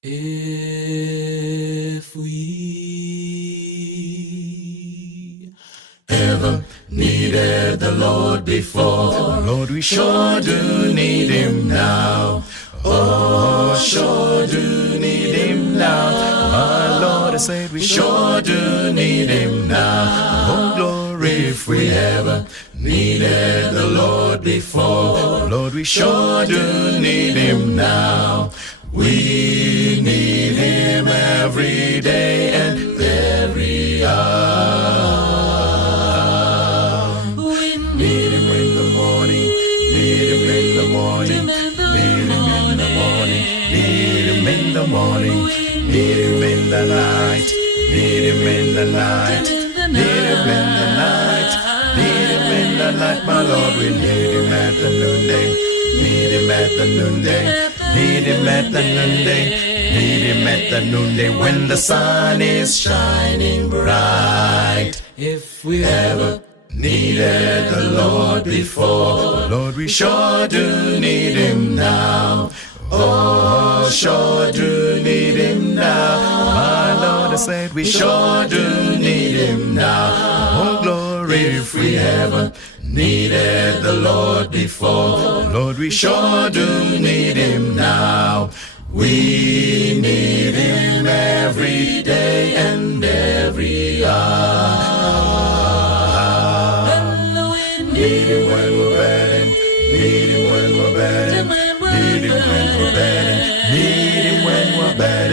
If we ever needed the Lord before, Lord, we sure do need Him now. Oh, sure do need Him now. My Lord, I said we sure do need Him now. Oh, glory, if we ever needed the Lord before, Lord, we sure do need Him now. We need Him every day and every hour. We need Him in the morning, need Him in the morning, need Him in the morning, need Him in the morning, need Him in the night, need Him in the night, need Him in the night, need Him in the night, my Lord. We need Him at the noonday, need Him at the noonday. Need Him at the noonday, need Him at the noonday when the sun is shining bright. If we ever needed the Lord before, Lord, we sure do need Him now. Oh, sure do need Him now. My Lord, I said we sure do need Him now. Oh, glory, if we ever needed the Lord before, Lord, we sure do need Him now. We need Him every day and every hour. Need Him when we're bad, need Him when we're bad, need Him when we're bad, need Him when we're bad,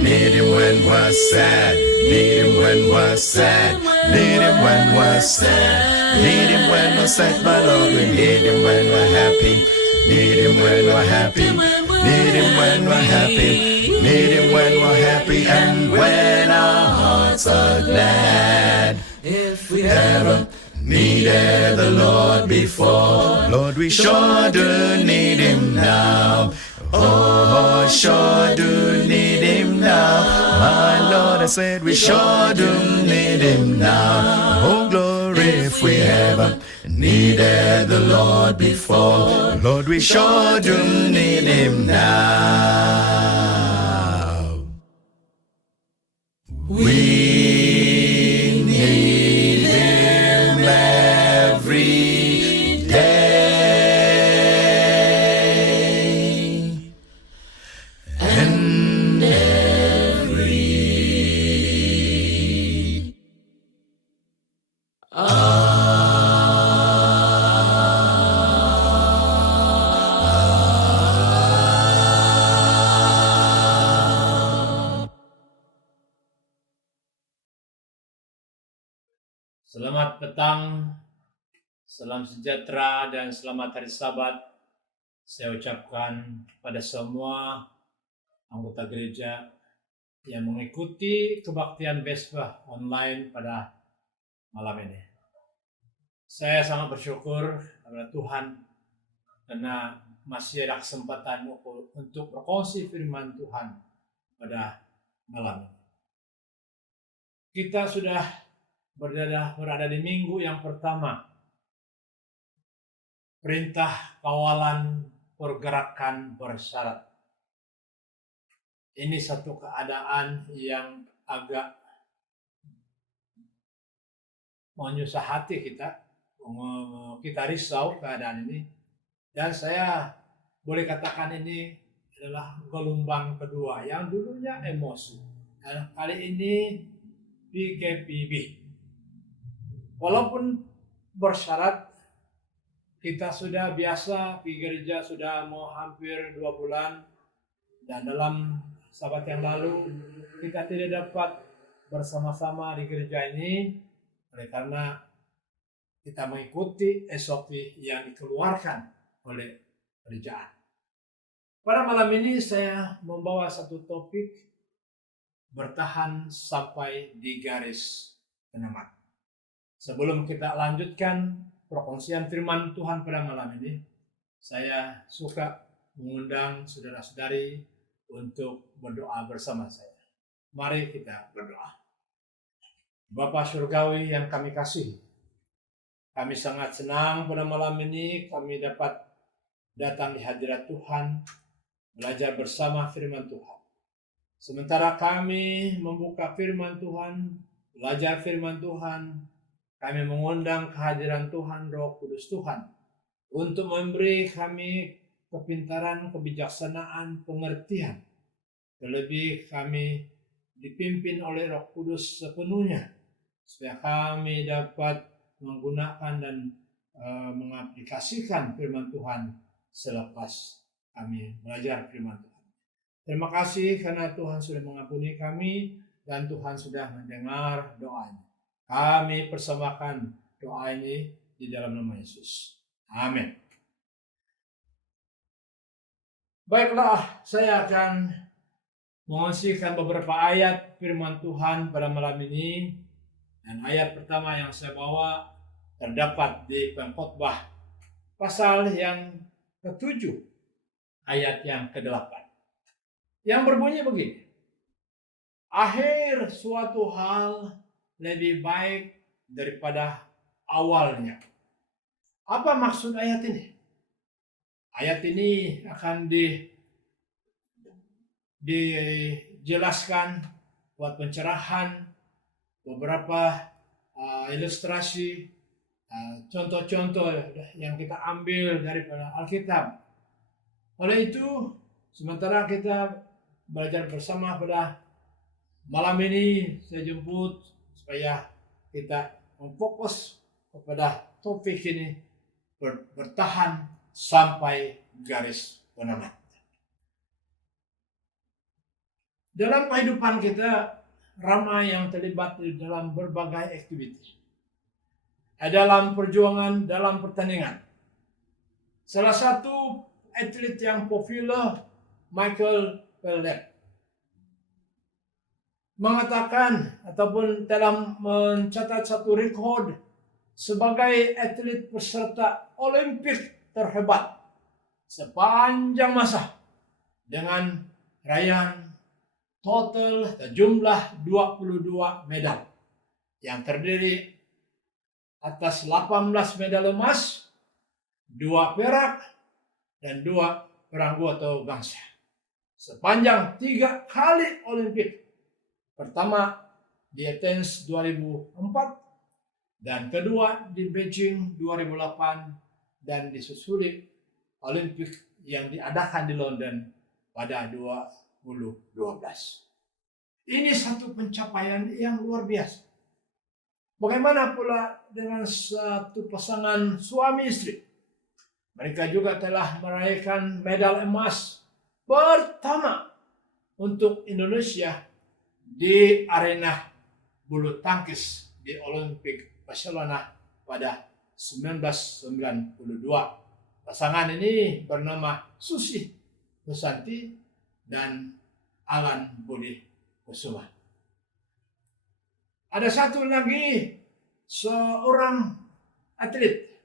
need Him when we're sad, need Him when we're sad, need Him when we're sad. Need Him when we're sad, my Lord. We need Him when we're happy. Need Him when we're happy. Need Him when we're happy. Need Him when we're happy. And when our hearts are glad. If we ever needed the Lord before, Lord, we sure do need Him now. Oh, sure do need Him now. My Lord, I said we sure do need Him now. Oh, glory, if we ever needed the Lord before, Lord, we sure do need Him now. We need Him every day and every hour. Selamat petang, salam sejahtera dan selamat hari Sabat. Saya ucapkan pada semua anggota gereja yang mengikuti kebaktian Vespa online pada malam ini. Saya sangat bersyukur kepada Tuhan karena masih ada kesempatan untuk berkongsi firman Tuhan pada malam ini. Kita sudah berada di minggu yang pertama. Perintah kawalan pergerakan bersyarat. Ini satu keadaan yang agak menyusah hati kita. Kita risau keadaan ini. Dan saya boleh katakan ini adalah gelombang kedua yang dulunya emosi. Dan kali ini PKPB. Walaupun bersyarat, kita sudah biasa di gereja sudah mau hampir 2 bulan, dan dalam Sabat yang lalu kita tidak dapat bersama-sama di gereja ini oleh karena kita mengikuti SOP yang dikeluarkan oleh kerjaan. Pada malam ini saya membawa satu topik, bertahan sampai di garis penyelamat. Sebelum kita lanjutkan perkongsian firman Tuhan pada malam ini, saya suka mengundang saudara-saudari untuk berdoa bersama saya. Mari kita berdoa. Bapa Surgawi yang kami kasihi, kami sangat senang pada malam ini kami dapat datang di hadirat Tuhan, belajar bersama firman Tuhan. Sementara kami membuka firman Tuhan, belajar firman Tuhan, kami mengundang kehadiran Tuhan, Roh Kudus Tuhan, untuk memberi kami kepintaran, kebijaksanaan, pengertian. Terlebih kami dipimpin oleh Roh Kudus sepenuhnya, supaya kami dapat menggunakan dan mengaplikasikan firman Tuhan selepas kami belajar firman Tuhan. Terima kasih karena Tuhan sudah mengampuni kami dan Tuhan sudah mendengar doanya. Kami persembahkan doa ini di dalam nama Yesus. Amin. Baiklah, saya akan mengungsikan beberapa ayat firman Tuhan pada malam ini. Dan ayat pertama yang saya bawa terdapat di Pengkhotbah pasal yang ke-7, ayat yang ke-8. Yang berbunyi begini. Akhir suatu hal lebih baik daripada awalnya. Apa maksud ayat ini? Ayat ini akan dijelaskan buat pencerahan, beberapa ilustrasi, contoh-contoh yang kita ambil daripada Alkitab. Oleh itu, sementara kita belajar bersama pada malam ini, saya jemput supaya kita memfokus kepada topik ini, bertahan sampai garis penyelamat. Dalam kehidupan kita, ramai yang terlibat di dalam berbagai aktivitas. Dalam perjuangan, dalam pertandingan. Salah satu atlet yang populer, Michael Phelps, mengatakan ataupun dalam mencatat satu rekod sebagai atlet peserta Olimpik terhebat sepanjang masa dengan raihan total jumlah 22 medal yang terdiri atas 18 medal emas, 2 perak, dan 2 perunggu atau bangsa. Sepanjang 3 kali Olimpik. Pertama di Athens 2004, dan kedua di Beijing 2008, dan disusuli Olimpik yang diadakan di London pada 2012. Ini satu pencapaian yang luar biasa. Bagaimana pula dengan satu pasangan suami istri? Mereka juga telah meraihkan medal emas pertama untuk Indonesia di arena bulu tangkis di Olimpik Barcelona pada 1992. Pasangan ini bernama Susi Susanti dan Alan Budi Kusuma. Ada satu lagi seorang atlet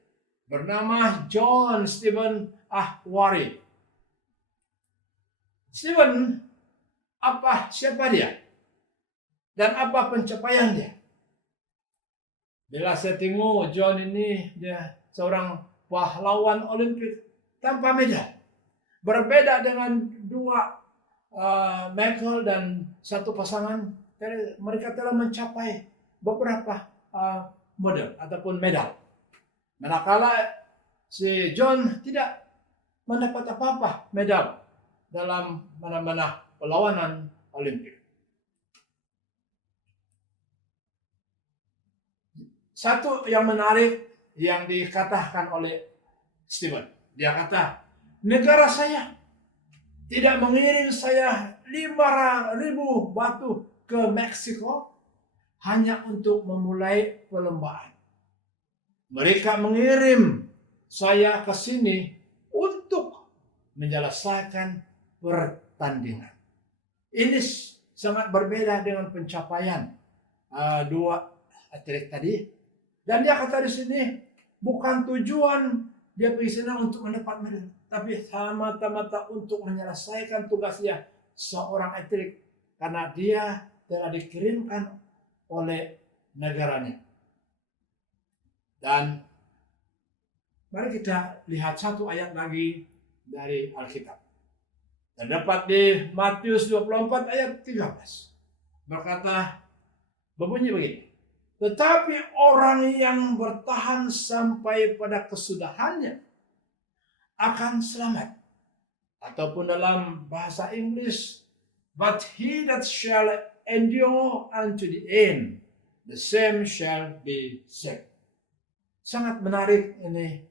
bernama John Stephen Ahwari. Stephen, siapa dia? Dan apa pencapaian dia? Bila saya tengok John ini, dia seorang pahlawan Olimpik tanpa medal. Berbeda dengan 2 Michael dan satu pasangan, mereka telah mencapai beberapa medal ataupun medal. Manakala si John tidak mendapat apa-apa medal dalam mana-mana perlawanan Olimpik. Satu yang menarik yang dikatakan oleh Stephen, dia kata, negara saya tidak mengirim saya 5.000 batu ke Meksiko hanya untuk memulai perlombaan. Mereka mengirim saya ke sini untuk menyelesaikan pertandingan. Ini sangat berbeda dengan pencapaian dua atlet tadi. Dan dia kata di sini, bukan tujuan dia pergi sana untuk mendapat medali, tapi semata-mata untuk menyelesaikan tugasnya seorang atlet, karena dia telah dikirimkan oleh negaranya. Dan mari kita lihat satu ayat lagi dari Alkitab. Terdapat di Matius 24 ayat 13. Berkata, berbunyi begini. Tetapi orang yang bertahan sampai pada kesudahannya akan selamat. Ataupun dalam bahasa Inggris, but he that shall endure unto the end, the same shall be saved. Sangat menarik ini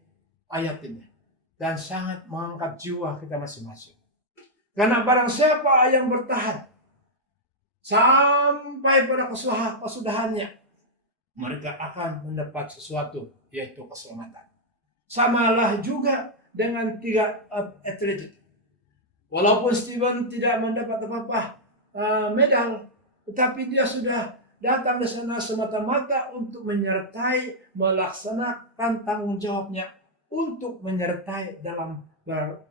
ayat ini. Dan sangat mengangkat jiwa kita masing-masing. Karena barang siapa yang bertahan sampai pada kesudahannya, mereka akan mendapat sesuatu, yaitu keselamatan. Samalah juga dengan 3 atlet. Walaupun Stephen tidak mendapat apa-apa medal, tetapi dia sudah datang ke sana semata-mata untuk menyertai, melaksanakan tanggung jawabnya untuk menyertai dalam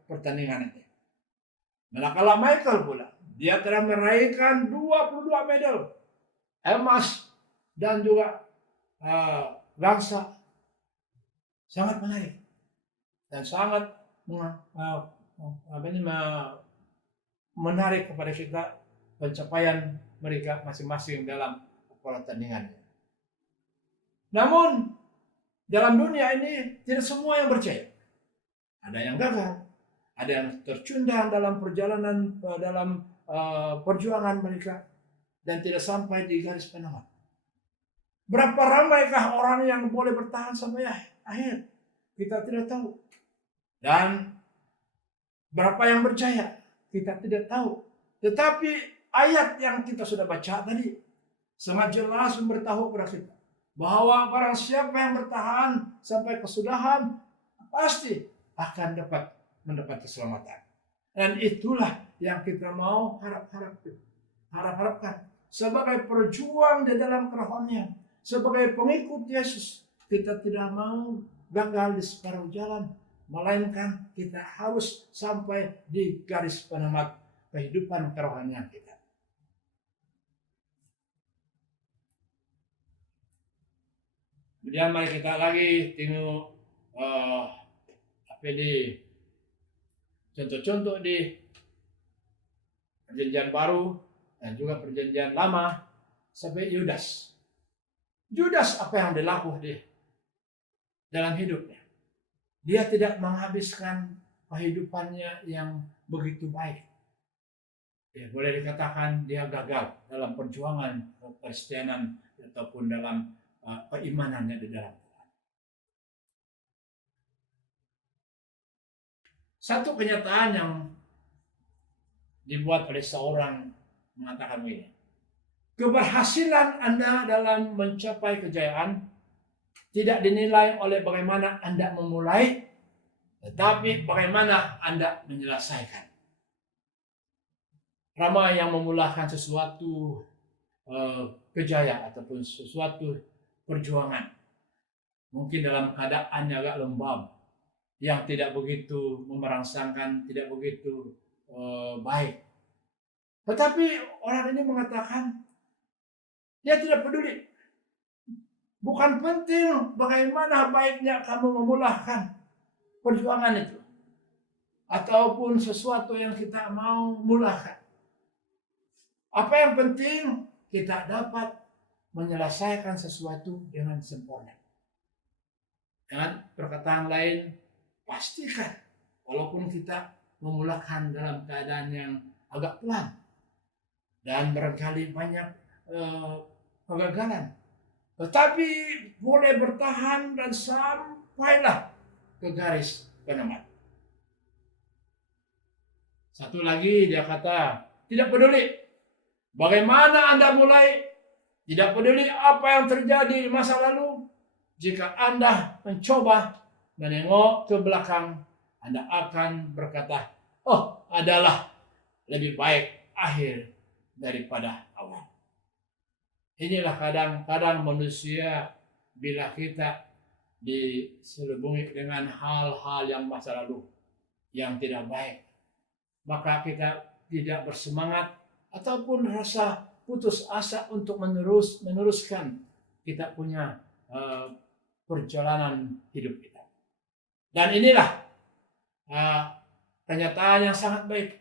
pertandingan itu. Manakala Michael pula, dia telah meraihkan 22 medal emas dan juga bangsa. Sangat menarik dan sangat menarik kepada kita pencapaian mereka masing-masing dalam pertandingannya. Namun dalam dunia ini tidak semua yang berjaya. Ada yang gagal. Ada yang tercundang dalam perjalanan, dalam perjuangan mereka, dan tidak sampai di garis penamat. Berapa ramaikah orang yang boleh bertahan sampai akhir? Kita tidak tahu. Dan berapa yang berjaya? Kita tidak tahu. Tetapi ayat yang kita sudah baca tadi sangat jelas memberitahu kepada kita bahwa barang siapa yang bertahan sampai kesudahan pasti akan mendapat keselamatan. Dan itulah yang kita mau harapkan sebagai perjuang di dalam kerohanian, sebagai pengikut Yesus. Kita tidak mau gagal di separuh jalan, melainkan kita harus sampai di garis penamat kehidupan kerohanian kita. Kemudian mari kita lagi tengok contoh-contoh di perjanjian baru dan juga perjanjian lama sampai Yudas. Yudas apa yang dilakukan dia dalam hidupnya? Dia tidak menghabiskan kehidupannya yang begitu baik. Ya, boleh dikatakan dia gagal dalam perjuangan Kristenan ataupun dalam keimanannya di dalam Tuhan. Satu kenyataan yang dibuat oleh seorang mengatakan begini. Keberhasilan Anda dalam mencapai kejayaan tidak dinilai oleh bagaimana Anda memulai, tetapi bagaimana Anda menyelesaikan. Ramai yang memulakan sesuatu kejayaan ataupun sesuatu perjuangan, mungkin dalam keadaan yang agak lembab, yang tidak begitu memerangsangkan, tidak begitu baik. Tetapi orang ini mengatakan dia tidak peduli. Bukan penting bagaimana baiknya kamu memulakan perjuangan itu ataupun sesuatu yang kita mau mulakan. Apa yang penting kita dapat menyelesaikan sesuatu dengan sempurna. Dengan perkataan lain, pastikan walaupun kita memulakan dalam keadaan yang agak pelan dan barangkali banyak kegagalan, tetapi boleh bertahan dan sampailah ke garis penamat. Satu lagi dia kata, tidak peduli bagaimana Anda mulai, tidak peduli apa yang terjadi di masa lalu. Jika Anda mencoba menengok ke belakang, Anda akan berkata, oh adalah lebih baik akhir daripada awal. Inilah kadang-kadang manusia bila kita diselubungi dengan hal-hal yang masa lalu yang tidak baik, maka kita tidak bersemangat ataupun rasa putus asa untuk meneruskan kita punya perjalanan hidup kita. Dan inilah kenyataan yang sangat baik.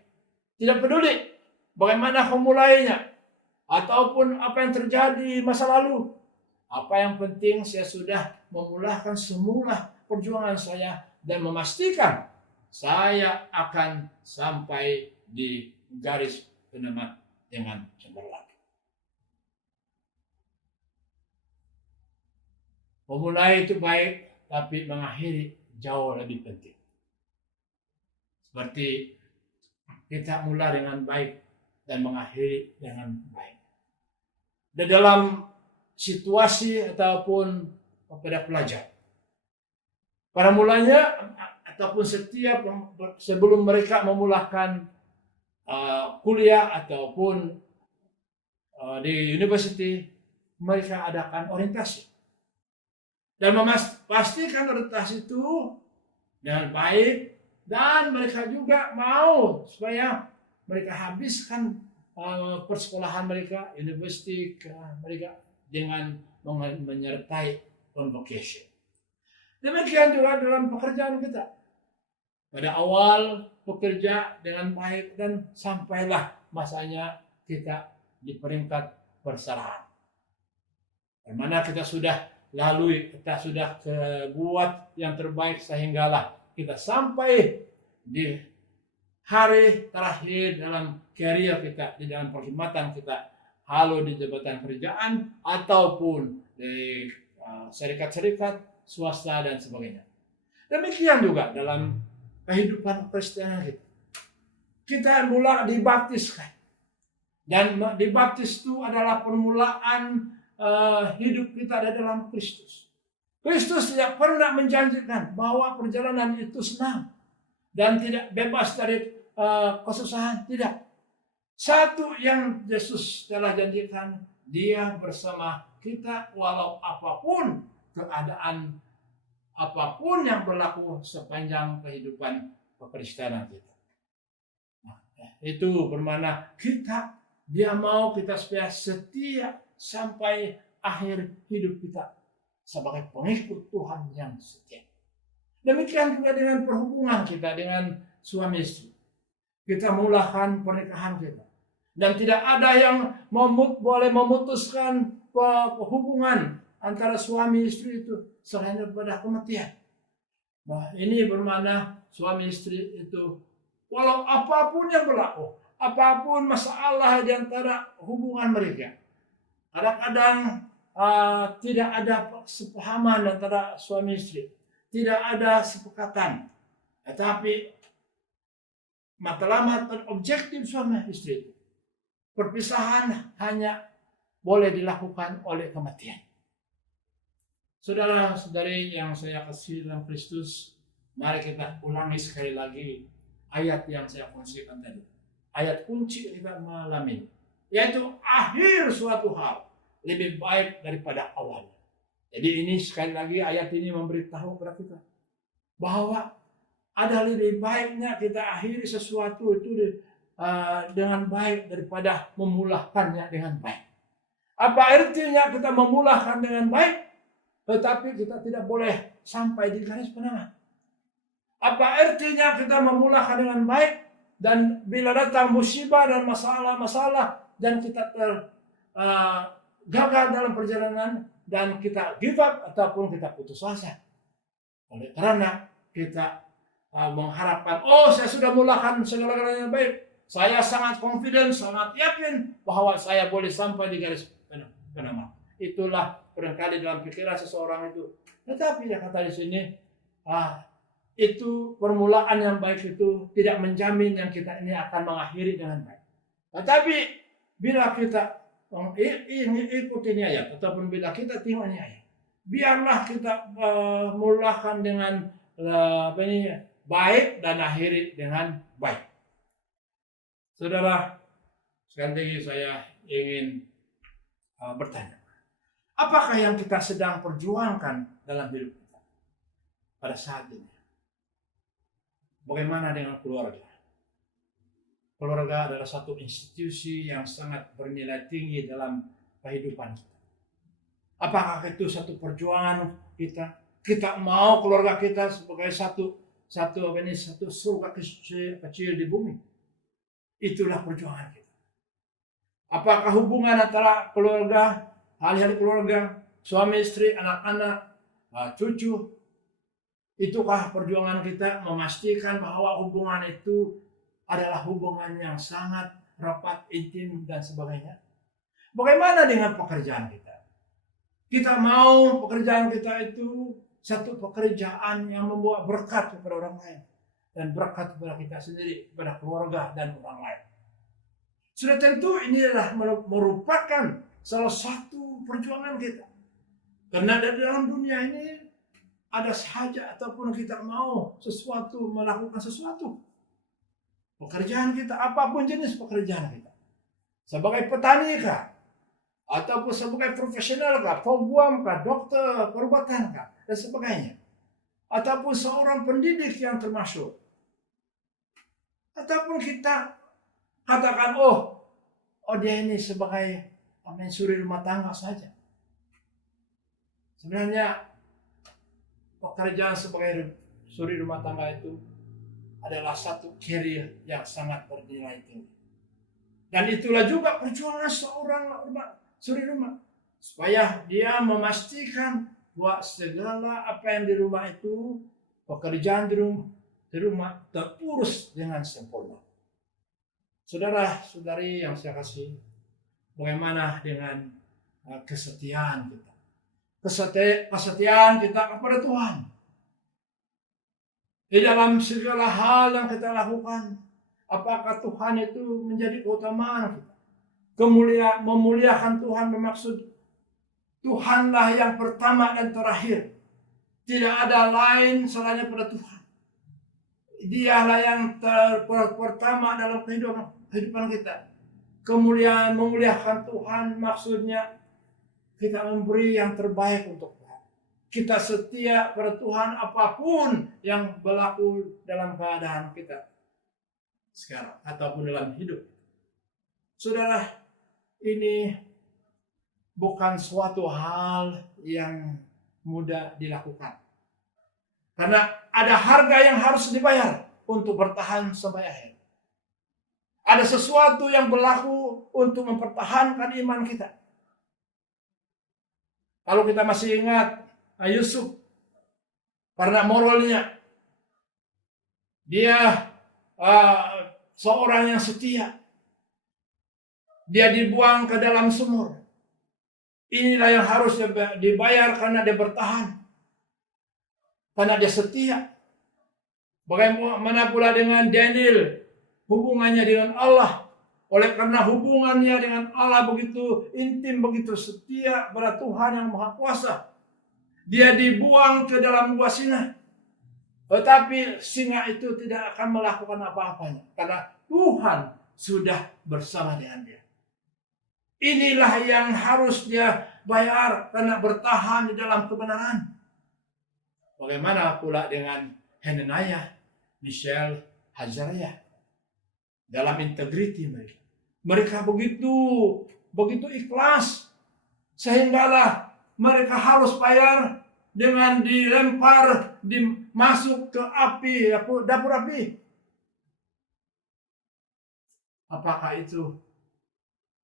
Tidak peduli bagaimana memulainya ataupun apa yang terjadi masa lalu. Apa yang penting saya sudah memulahkan semula perjuangan saya dan memastikan saya akan sampai di garis penemat dengan cemerlang. Memulai itu baik, tapi mengakhiri jauh lebih penting. Seperti kita mulai dengan baik dan mengakhiri dengan baik. Dan dalam situasi ataupun pada pelajar, pada mulanya ataupun setiap sebelum mereka memulakan kuliah ataupun di university, mereka adakan orientasi dan memastikan orientasi itu dengan baik, dan mereka juga mau supaya mereka habiskan persekolahan mereka, university mereka dengan menyertai convocation. Demikian juga dalam pekerjaan kita. Pada awal bekerja dengan baik dan sampailah masanya kita di peringkat perserahan. Di mana kita sudah lalui, kita sudah buat yang terbaik sehinggalah kita sampai di hari terakhir dalam karier kita, di dalam perkhidmatan kita, halau di jabatan kerjaan ataupun di serikat-serikat swasta dan sebagainya. Demikian juga dalam kehidupan Kristiani kita. Kita mulai dibaptiskan. Dan dibaptis itu adalah permulaan hidup kita ada dalam Kristus. Kristus tidak pernah menjanjikan bahwa perjalanan itu senang dan tidak bebas dari kesusahan. Tidak. Satu yang Yesus telah janjikan, Dia bersama kita walau apapun keadaan, apapun yang berlaku sepanjang kehidupan kekristenan kita. Nah, itu bermakna Dia mau kita supaya setia sampai akhir hidup kita sebagai pengikut Tuhan yang setia. Demikian juga dengan perhubungan kita dengan suami istri. Kita mulakan pernikahan kita. Dan tidak ada yang boleh memutuskan hubungan antara suami istri itu selain daripada kematian. Nah, ini bermakna suami istri itu walau apapun yang berlaku, apapun masalah di antara hubungan mereka, kadang-kadang tidak ada kesepahaman antara suami istri, tidak ada sepakatan, tetapi matlamat dan objektif suami istri itu, perpisahan hanya boleh dilakukan oleh kematian. Saudara-saudari yang saya kasih dalam Kristus, mari kita ulangi sekali lagi ayat yang saya kongsikan tadi. Ayat kunci kita malam ini, yaitu akhir suatu hal lebih baik daripada awalnya. Jadi ini sekali lagi ayat ini memberitahu kepada kita bahwa ada lebih baiknya kita akhiri sesuatu itu dengan baik daripada memulakannya dengan baik. Apa artinya kita memulahkan dengan baik, tetapi kita tidak boleh sampai di garis penamat? Apa artinya kita memulahkan dengan baik, dan bila datang musibah dan masalah-masalah dan kita gagal dalam perjalanan dan kita give up ataupun kita putus asa, oleh karena kita mengharapkan, saya sudah mulakan segala-galanya baik, saya sangat confident, sangat yakin bahwa saya boleh sampai di garis penamat. Itulah barangkali dalam pikiran seseorang itu. Tetapi ya kata di sini, itu permulaan yang baik itu tidak menjamin yang kita ini akan mengakhiri dengan baik. Tetapi bila kita ikuti ini ayat ataupun bila kita tengok ini ayat, biarlah kita mulakan dengan baik dan akhiri dengan baik. Saudara, sekali lagi saya ingin bertanya. Apakah yang kita sedang perjuangkan dalam hidup kita pada saat ini? Bagaimana dengan keluarga? Keluarga adalah satu institusi yang sangat bernilai tinggi dalam kehidupan kita. Apakah itu satu perjuangan kita? Kita mau keluarga kita sebagai satu surga kecil di bumi. Itulah perjuangan kita. Apakah hubungan antara keluarga, hal-hal keluarga, suami istri, anak-anak, cucu, itukah perjuangan kita memastikan bahwa hubungan itu adalah hubungan yang sangat rapat, intim, dan sebagainya? Bagaimana dengan pekerjaan kita? Kita mau pekerjaan kita itu satu pekerjaan yang membawa berkat kepada orang lain. Dan berkat kepada kita sendiri, kepada keluarga dan orang lain. Sudah tentu ini adalah merupakan salah satu perjuangan kita. Karena dari dalam dunia ini ada saja ataupun kita mau melakukan sesuatu. Pekerjaan kita, apapun jenis pekerjaan kita. Sebagai petani kah? Ataupun sebagai profesional kah? Peguam kah? Dokter, perubatan kah? Dan sebagainya. Ataupun seorang pendidik yang termasuk. Ataupun kita katakan, oh dia ini sebagai suri rumah tangga saja. Sebenarnya pekerjaan sebagai suri rumah tangga itu adalah satu career yang sangat bernilai tinggi. Dan itulah juga perjuangan seorang suri rumah. Supaya dia memastikan bahwa segala apa yang di rumah itu, pekerjaan di rumah terurus dengan sempurna. Saudara-saudari yang saya kasih, bagaimana dengan kesetiaan kita? Kesetiaan kita kepada Tuhan. Di dalam segala hal yang kita lakukan, apakah Tuhan itu menjadi keutamaan kita? Memuliakan Tuhan bermaksud Tuhanlah yang pertama dan terakhir. Tidak ada lain selain pada Tuhan. Dialah yang pertama dalam kehidupan kita. Kemuliaan memuliakan Tuhan maksudnya kita memberi yang terbaik untuk Tuhan. Kita setia pada Tuhan apapun yang berlaku dalam keadaan kita sekarang ataupun dalam hidup. Saudara, ini bukan suatu hal yang mudah dilakukan. Karena ada harga yang harus dibayar untuk bertahan sampai akhir. Ada sesuatu yang berlaku untuk mempertahankan iman kita. Kalau kita masih ingat Yusuf, karena moralnya, dia seorang yang setia. Dia dibuang ke dalam sumur. Inilah yang harus dibayar karena dia bertahan. Karena dia setia. Bagaimana pula dengan Daniel, hubungannya dengan Allah. Oleh karena hubungannya dengan Allah begitu intim, begitu setia pada Tuhan yang Maha Kuasa. Dia dibuang ke dalam gua singa. Tetapi singa itu tidak akan melakukan apa-apanya. Karena Tuhan sudah bersama dengan dia. Inilah yang harus dia bayar karena bertahan di dalam kebenaran. Bagaimana pula dengan Hananiah, Mishael, Azariah? Dalam integriti mereka. Mereka begitu ikhlas. Sehinggalah mereka harus bayar dengan dilempar, masuk ke api, dapur api. Apakah itu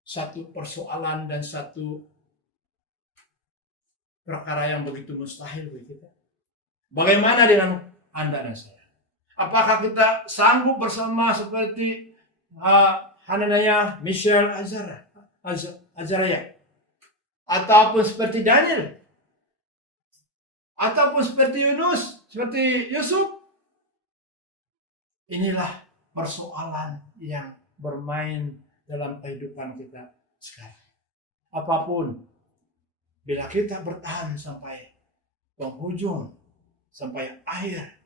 satu persoalan dan satu perkara yang begitu mustahil bagi kita? Bagaimana dengan Anda dan saya? Apakah kita sanggup bersama seperti Hananiah, Mishael, Azariah? Ataupun seperti Daniel? Ataupun seperti Yunus, seperti Yusuf? Inilah persoalan yang bermain dalam kehidupan kita sekarang. Apapun, bila kita bertahan sampai penghujung, sampai akhir,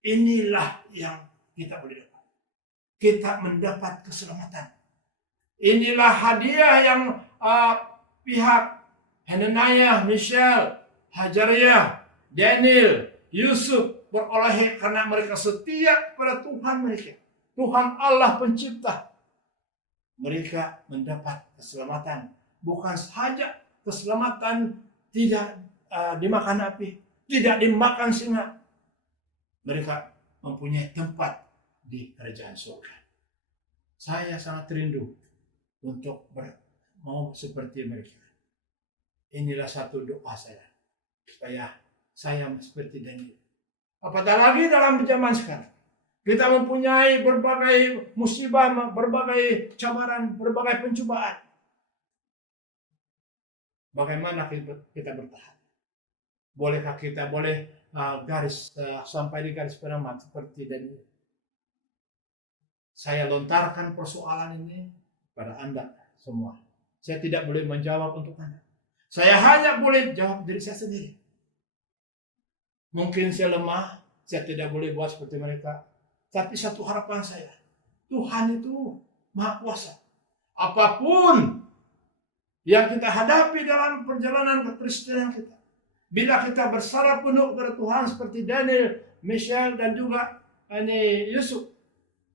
inilah yang kita boleh dapat. kita mendapat keselamatan. Inilah hadiah yang pihak Hananiah, Mishael, Azariah, Daniel, Yusuf beroleh karena mereka setia pada Tuhan mereka. Tuhan Allah pencipta. Mereka mendapat keselamatan. Bukan saja keselamatan tidak dimakan api, tidak dimakan singa. Mereka mempunyai tempat di kerajaan surga. Saya sangat rindu untuk mau seperti mereka. Inilah satu doa saya, supaya saya seperti Daniel. Apatah lagi dalam zaman sekarang, kita mempunyai berbagai musibah, berbagai cabaran, berbagai pencobaan. Bagaimana kita bertahan? Bolehkah kita sampai di garis penamat seperti Daniel? Saya lontarkan persoalan ini pada Anda semua. Saya tidak boleh menjawab untuk Anda. Saya hanya boleh jawab diri saya sendiri. Mungkin saya lemah, saya tidak boleh buat seperti mereka. Tapi satu harapan saya, Tuhan itu Maha Kuasa. Apapun yang kita hadapi dalam perjalanan kekristenan kita, bila kita bersaraf penuh kepada Tuhan seperti Daniel, Mishael, dan juga Yusuf,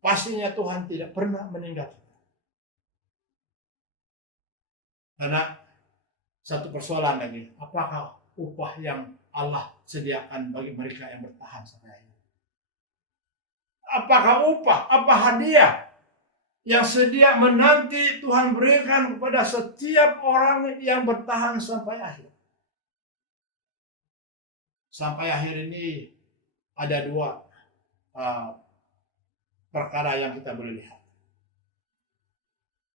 pastinya Tuhan tidak pernah meninggalkan kita. Karena satu persoalan lagi, apakah upah yang Allah sediakan bagi mereka yang bertahan sampai akhir? Apakah upah, apa hadiah yang sedia menanti Tuhan berikan kepada setiap orang yang bertahan sampai akhir? Sampai akhir ini ada dua perkara yang kita boleh lihat.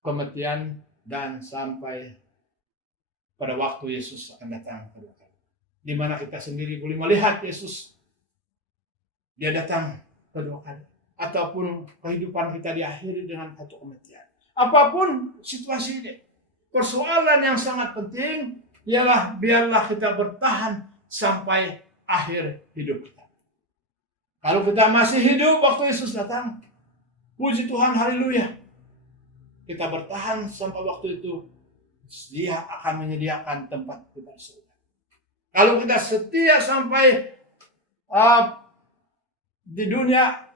Kematian dan sampai pada waktu Yesus akan datang kedua kali. Di mana kita sendiri boleh melihat Yesus. Dia datang kedua kali. Ataupun kehidupan kita diakhiri dengan satu kematian. Apapun situasi ini. Persoalan yang sangat penting ialah biarlah kita bertahan sampai akhir hidup kita. Kalau kita masih hidup waktu Yesus datang, puji Tuhan, haleluya. Kita bertahan sampai waktu itu, Dia akan menyediakan tempat kita di surga. Kalau kita setia sampai di dunia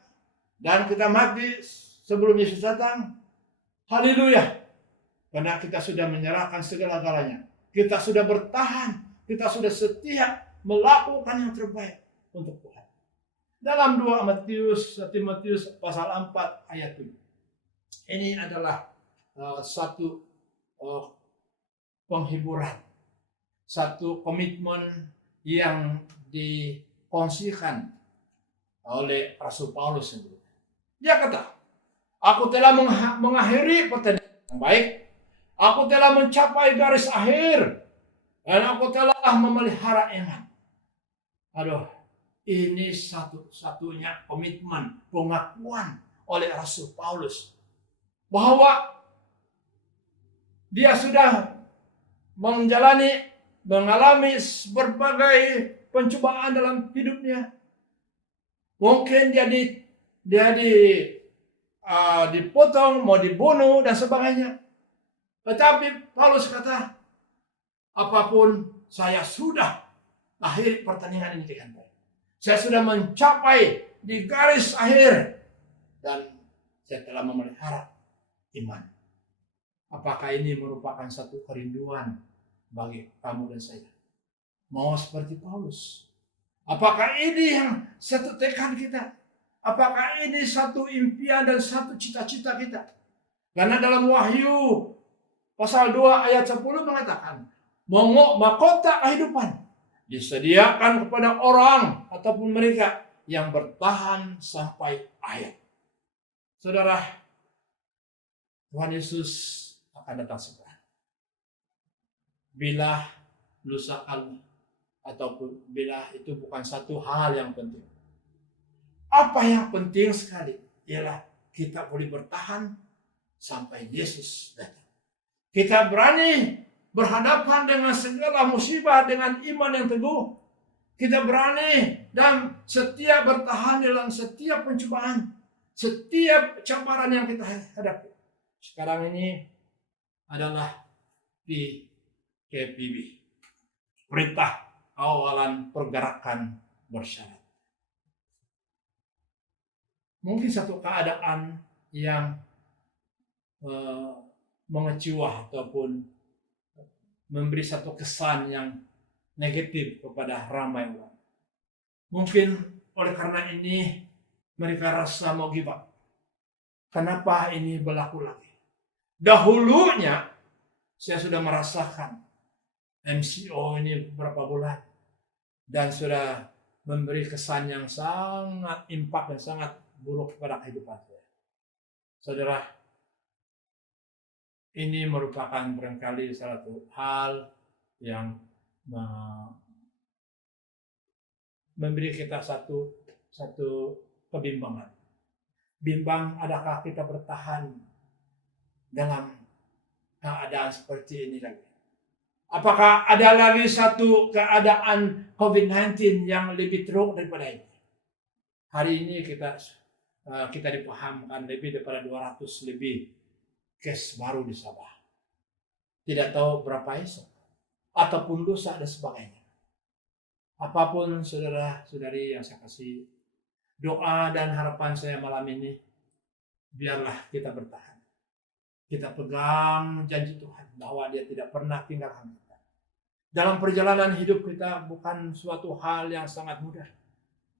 dan kita mati sebelum Yesus datang, haleluya. Karena kita sudah menyerahkan segala-galanya. Kita sudah bertahan, kita sudah setia melakukan yang terbaik untuk Tuhan. Dalam 2 Timotius pasal 4 ayat 7. Ini adalah satu penghiburan, satu komitmen yang dikongsikan oleh Rasul Paulus sendiri. Dia kata, aku telah mengakhiri pertandingan yang baik, aku telah mencapai garis akhir, dan aku telah memelihara iman. Aduh, ini satu-satunya komitmen, pengakuan oleh Rasul Paulus bahwa dia sudah mengalami berbagai pencobaan dalam hidupnya. Mungkin dia dipotong, mau dibunuh dan sebagainya. Tetapi Paulus kata, apapun saya sudah akhir pertandingan ini dengan baik. Saya sudah mencapai di garis akhir dan saya telah memelihara iman. Apakah ini merupakan satu kerinduan bagi kamu dan saya? Mau seperti Paulus? Apakah ini yang satu tekad kita? Apakah ini satu impian dan satu cita-cita kita? Karena dalam Wahyu pasal 2 ayat 10 mengatakan, mahkota kehidupan disediakan kepada orang ataupun mereka yang bertahan sampai akhir. Saudara, Tuhan Yesus akan datang segera. Bila lusa kali ataupun bila itu bukan satu hal yang penting. Apa yang penting sekali ialah kita boleh bertahan sampai Yesus datang. Kita berani berhadapan dengan segala musibah dengan iman yang teguh. Kita berani dan setia bertahan dalam setiap pencobaan. setiap cobaan yang kita hadapi sekarang ini adalah PKPB, perintah kawalan pergerakan bersyarat. Mungkin satu keadaan yang mengecewa ataupun memberi satu kesan yang negatif kepada ramai orang. Mungkin oleh karena ini mereka rasa mau give up. Kenapa ini berlaku lagi? Dahulunya saya sudah merasakan MCO ini beberapa bulan dan sudah memberi kesan yang sangat impact dan sangat buruk pada kehidupan saya. Saudara, ini merupakan barangkali salah satu hal yang memberi kita satu kebimbangan. Bimbang, adakah kita bertahan dalam keadaan seperti ini lagi? Apakah ada lagi satu keadaan COVID-19 yang lebih teruk daripada ini? Hari ini kita dipahamkan lebih daripada 200 lebih case baru di Sabah. Tidak tahu berapa esok ataupun lusa dan sebagainya. Apapun saudara-saudari yang saya kasih, doa dan harapan saya malam ini, biarlah kita bertahan. Kita pegang janji Tuhan bahwa Dia tidak pernah tinggalkan kita. Dalam perjalanan hidup kita bukan suatu hal yang sangat mudah,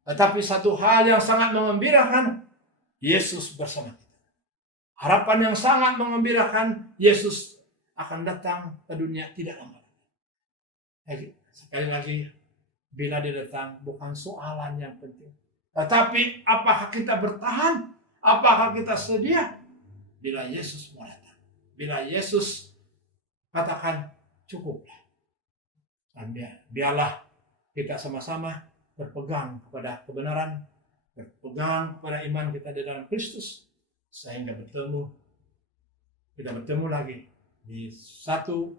tetapi satu hal yang sangat mengembirakan, Yesus bersama kita. Harapan yang sangat mengembirakan, Yesus akan datang ke dunia tidak lama lagi. Sekali lagi, bila Dia datang bukan soalan yang penting, tetapi apakah kita bertahan? Apakah kita sedia? Bila Yesus mau datang, bila Yesus katakan cukuplah, dan biarlah kita sama-sama berpegang kepada kebenaran, berpegang kepada iman kita di dalam Kristus, sehingga kita bertemu lagi di satu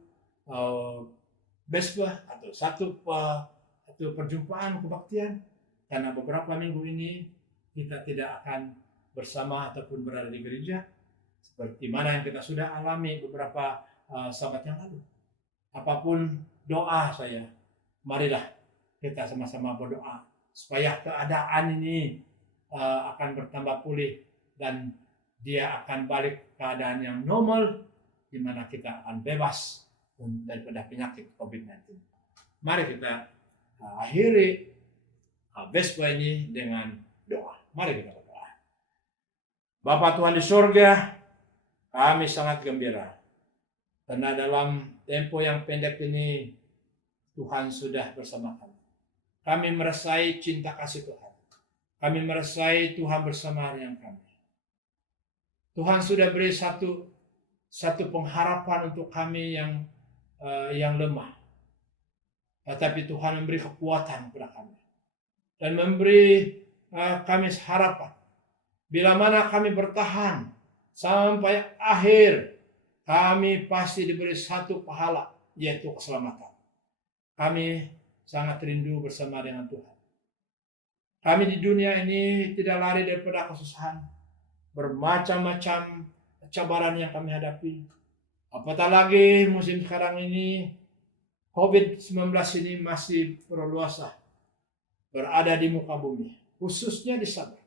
besbah atau satu perjumpaan kebaktian. Karena beberapa minggu ini kita tidak akan bersama ataupun berada di gereja seperti mana yang kita sudah alami beberapa sabat yang lalu. Apapun doa saya, marilah kita sama-sama berdoa supaya keadaan ini akan bertambah pulih dan dia akan balik keadaan yang normal di mana kita akan bebas daripada penyakit COVID-19. Mari kita akhiri besok ini dengan doa. Mari kita berdoa. Bapa Tuhan di surga, kami sangat gembira karena dalam tempo yang pendek ini Tuhan sudah bersama kami. Kami merasai cinta kasih Tuhan. Kami merasai Tuhan bersama dengan kami. Tuhan sudah beri satu pengharapan untuk kami yang lemah. Tetapi Tuhan memberi kekuatan kepada kami dan memberi kami harapan. Bila mana kami bertahan sampai akhir, kami pasti diberi satu pahala, yaitu keselamatan. Kami sangat rindu bersama dengan Tuhan. Kami di dunia ini tidak lari daripada kesusahan. Bermacam-macam cabaran yang kami hadapi. Apatah lagi musim sekarang ini, COVID-19 ini masih berluasa berada di muka bumi, khususnya di Sabah.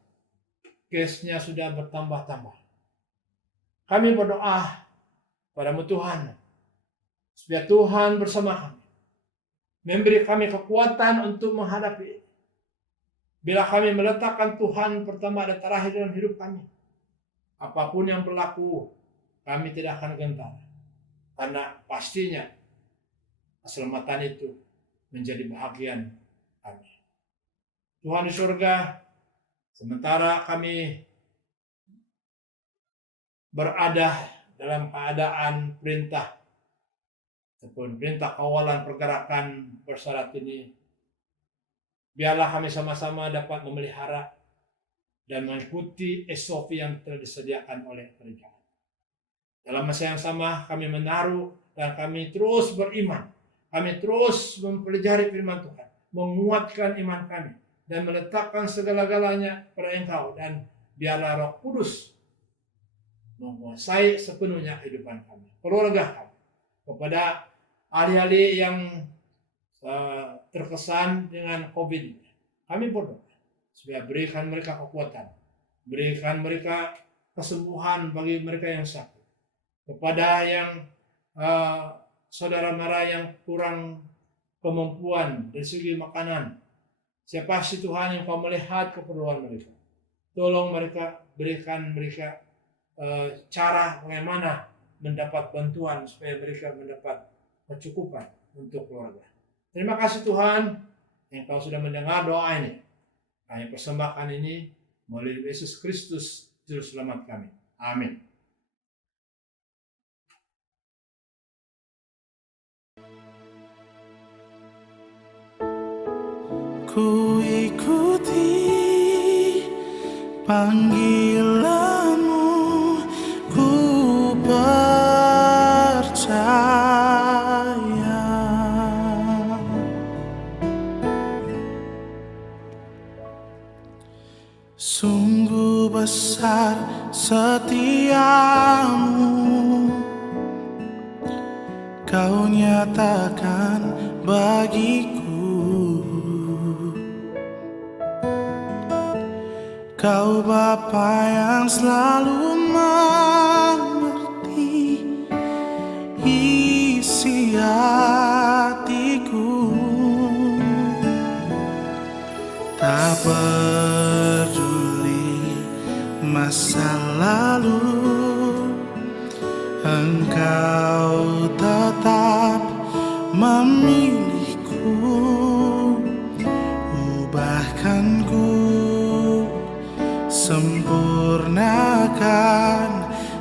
Case-nya sudah bertambah-tambah. Kami berdoa padamu Tuhan, supaya Tuhan bersama kami, memberi kami kekuatan untuk menghadapi. Bila kami meletakkan Tuhan pertama dan terakhir dalam hidup kami, apapun yang berlaku, kami tidak akan gentar. Karena pastinya keselamatan itu menjadi bahagian kami. Tuhan di surga, sementara kami berada dalam keadaan perintah ataupun perintah kawalan pergerakan bersyarat ini, biarlah kami sama-sama dapat memelihara dan mengikuti SOP yang telah disediakan oleh kerajaan. Dalam masa yang sama kami menaruh dan kami terus beriman. Kami terus mempelajari firman Tuhan, menguatkan iman kami dan meletakkan segala-galanya pada Engkau dan biarlah Roh Kudus menguasai sepenuhnya kehidupan kami, keluarga kami. Kepada ahli-ahli yang terkesan dengan COVID, kami berdoa supaya berikan mereka kekuatan, berikan mereka kesembuhan bagi mereka yang sakit. Kepada yang saudara-mara yang kurang kemampuan dari segi makanan, siapa sih Tuhan yang kau melihat keperluan mereka, tolong mereka, berikan mereka cara bagaimana mendapat bantuan supaya mereka mendapat kecukupan untuk keluarga. Terima kasih Tuhan yang kau sudah mendengar doa ini. Kami persembahkan ini melalui Yesus Kristus Juru Selamat kami. Amin. Ku ikuti panggilanmu, ku percaya. Sungguh besar setiamu, kau nyatakan bagiku. Kau Bapa yang selalu mengerti isi hatiku. Tak peduli masa lalu, Engkau tetap memilihku. Ubahkanku, sempurnakan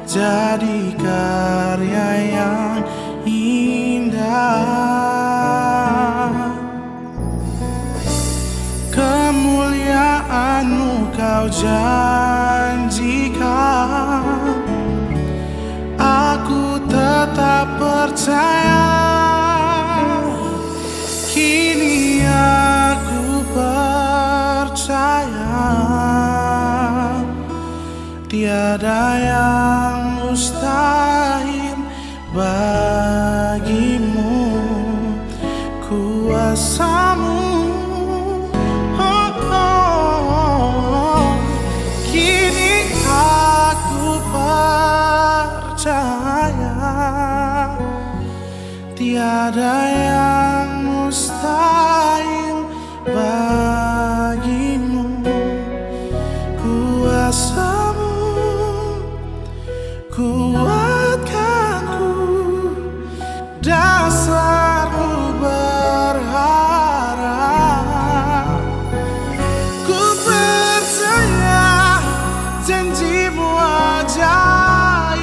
jadi karya yang indah. Kemuliaan-Mu Kau janjikan, aku tetap percaya. Kini aku percaya, tiada yang mustahil bagimu. Kuasa-Mu, kini aku percaya, tiada yang mustahil bagimu. Kuasa-Mu kuatkanku, dasarku berharap. Ku percaya janji-Mu ajaib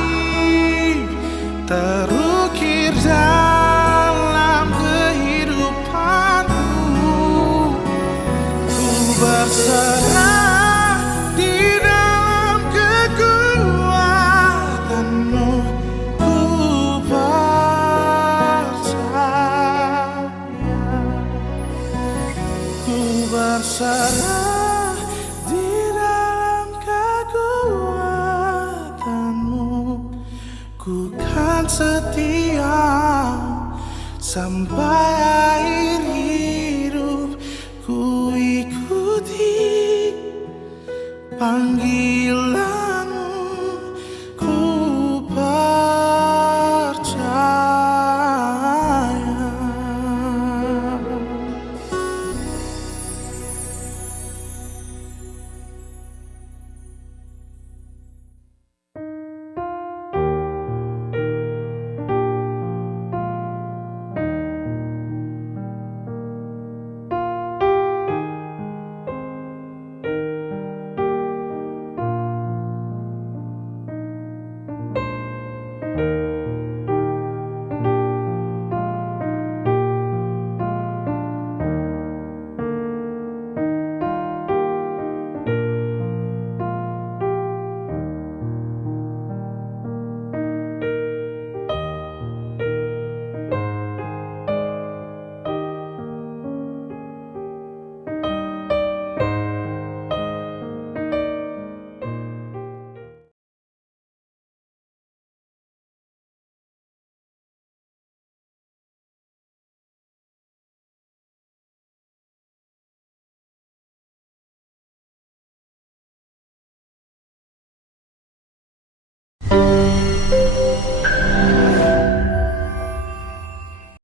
terukir dalam kehidupanku. Ku berserah di dalam kekuatan-Mu. Ku percaya, ku berserah di dalam kekuatan-Mu. Ku kan setia sampai akhir